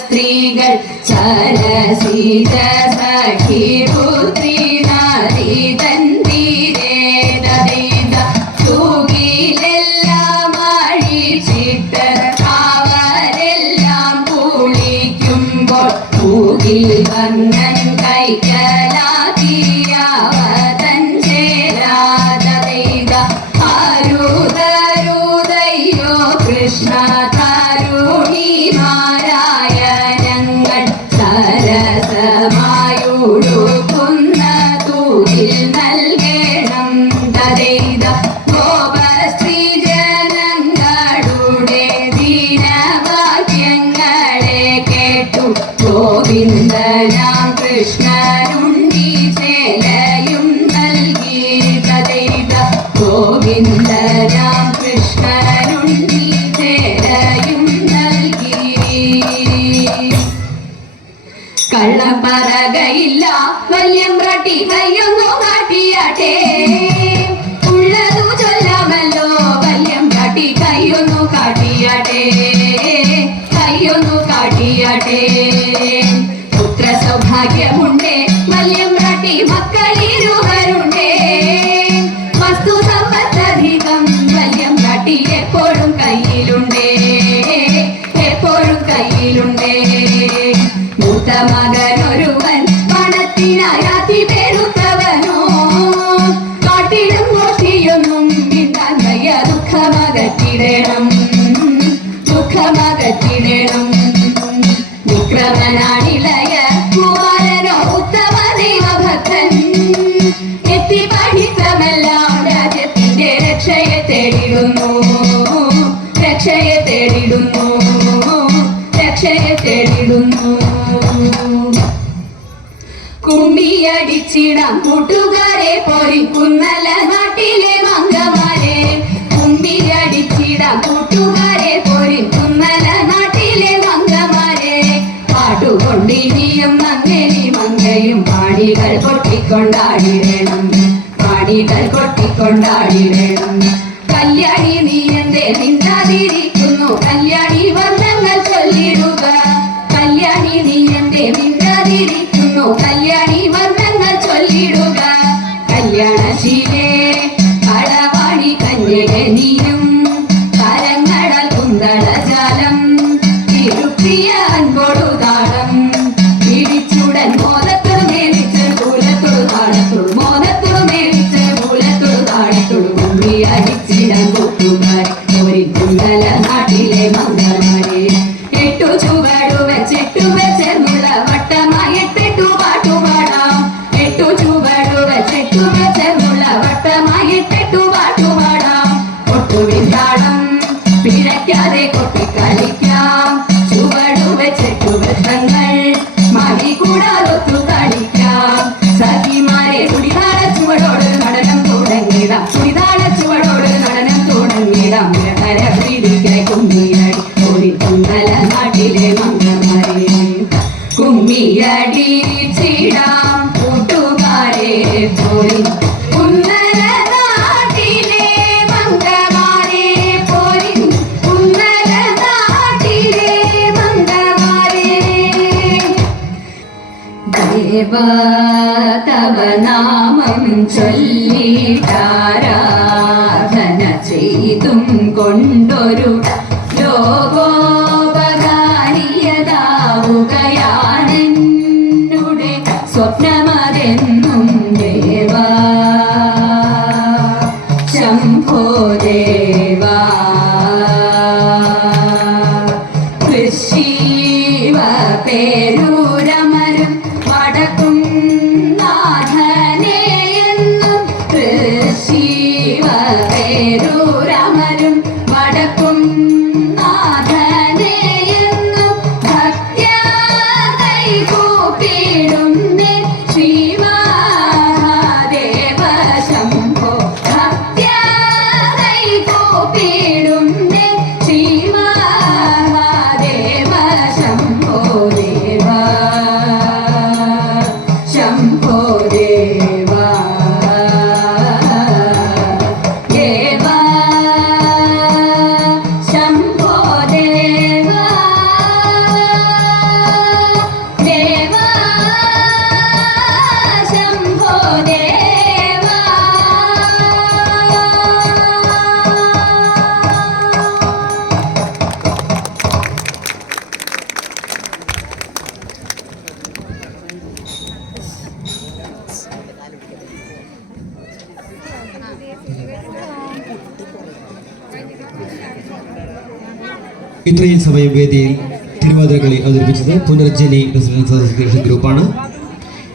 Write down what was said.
സ്ത്രീകൾ ചരസിത സഖി പുത്രി നദി തന്തീരേ നദീത തൂകിലെല്ലാം അഴിച്ചിട്ട കയ്യിൽ വന്നൻ കൈക്കലാക്കിയാവതൻ ചേരാതൈത ആരുതരുതയ്യോ കൃഷ്ണ തരുണിമാരായ ഞങ്ങൾ സരസമായുടുക്കുന്ന തൂതിൽ നൽകണം തദൈത ഗോപസ്ത്രീ ജനങ്ങളുടെ ദീനവാക്യങ്ങളെ കേട്ടു ഗോവിന്ദനാം കൃഷ്ണനുണ്ടി ചേലയും നൽകി തദൈത ഗോവിന്ദനാം കൃഷ്ണനുണ്ടി ചേലയും നൽകി കള്ളം പറകയില്ല വല്യമ്പ്രട്ടി കയ്യൊന്നു കാട്ടിയാട്ടെ ഉള്ളതു ചൊല്ലാമല്ലോ വല്യമ്പ്രട്ടി കയ്യൊന്നു കാട്ടിയാട്ടെ കയ്യൊന്നു കാട്ടിയാട്ടെ പുത്ര സൗഭാഗ്യമുണ്ടേ വല്യമ്പ്രട്ടി മക്കളിരുവരുണ്ടേ വസ്തു സമ്പത്തധികം വല്യമ്പ്രട്ടി എപ്പോഴും കയ്യിലുണ്ടേ എപ്പോഴും കയ്യിലുണ്ടേ മൂത്ത മകനൊരുവൻ പണത്തിനായി അതിപെരുത്തവനോ കാട്ടിലും മോഷ്ടിയൊന്നും കിട്ടാൻ വയ്യ ദുഃഖമകറ്റിടണം ദുഃഖമകറ്റിടണം വിക്രമനാണിളയ കുമാരനോ ഉത്തമ ദൈവഭക്തൻ എത്തി പഠിത്തമെല്ലാം രാജ്യത്തിന്റെ രക്ഷയെ തേടിടുന്നു രക്ഷയെ തേടിടുന്നു രക്ഷയെ തേടിടുന്നു കുമ്മിയടിച്ചിടാം കൂട്ടുകാരെ പോരിക്കുന്നല നാട്ടിലെ മംഗമാരെ കുമ്മിയടിച്ചിടാം കൂട്ടുകാരെ പോരിക്കുന്നല നാട്ടിലെ മംഗമാരെ പാട്ടുകൊണ്ടിനിയും നങ്ങനി മങ്കയും പാടികൾ കൊട്ടിക്കൊണ്ടാടിടണം പാടികൾ കൊട്ടിക്കൊണ്ടാടിടണം കല്യാണി നീ എന്തേ മിണ്ടാതിരിക്കുന്നു കല്യാണി വർണ്ണങ്ങൾ ചൊല്ലിടുക കല്യാണി നീ എന്തേ മിണ്ടാതിരിക്കുന്നു കല്യാണി വർണ്ണങ്ങൾ ചൊല്ലിടുക കല്യാണശീലേ കളവാണി കന്യകെ നീയും കരങ്ങളൽ കുന്തളജാലം തിരുപ്രിയ അൻപോടു താളം പിടിച്ചുടൻ മോദത്തോട് മേടിച്ച് കൂലത്തോട് താളത്തോട് മോദത്തോട് മേടിച്ച് കൂലത്തോട് താളത്തോട് കുമ്മി അടിച്ചിടാൻ കൂട്ടുകാർ ഒരു കുണ്ടല നാട്ടിലെ മംഗമാരെ എട്ടു ചുവടു വെച്ചിട്ടു വെച്ചെന്നുള്ള വട്ടമായിട്ടെട്ടു പാട്ടുപാടാം എട്ടു ചുവടു വെച്ചിട്ടു വെച്ചെന്നുള്ള വട്ടമായിട്ടെട്ടു പാട്ടുപാടാം ഒട്ടുവിൻ താളം പിഴയ്ക്കാതെ കൊട്ടിക്കളിക്കാം ചുവടു വെച്ചിട്ടു വൃത്തങ്ങൾ മടി കൂടാതൊത്തു കളിക്കാം സഖിമാരെ തുടിതാള ചുവടോട് നടനം തുടങ്ങിടാം തുടിതാള ചുവടോട് നടനം തുടങ്ങിടാം കര പിടിക്കായി കുമ്മിയടി ഒരു കുന്നല നാട്ടിലെ മംഗമാരെ കുമ്മിയടിച്ചിടാം കൂട്ടുകാരെ പോയി കുന്നല നാട്ടിലെ മംഗമാരെ പോയി കുന്നല നാട്ടിലെ മംഗമാരെ ദേവാ തവ നാമം ചൊല്ലിട്ടാരാധന ചെയ്തും കൊണ്ടൊരു ലോകോപകാരിയതാവുകയാണെന്നുടെ സ്വപ്നമതെന്നും ദേവാ ശംഭോ ദേവാ കൃഷീവ പേരൂരമരും വടക്കും നാഥനെയെന്നും കൃഷീവ പേരൂരമരും വടക്കും നാഥനെയെന്നും ഭക്ത്യാ കൈകൂപ്പിടുന്നേ ശ്രീമഹാദേവ ശംഭോ ഭക്ത്യാ കൈകൂപ്പിടുന്നേ ശ്രീമഹാദേവ ശംഭോ ദേവാ ഇത്രയും സമയം വേദിയിൽ തിരുവാതിര കളി അവതരിപ്പിച്ചത് പുനർജനി റെസിഡൻസ് അസോസിയേഷൻ ഗ്രൂപ്പാണ്.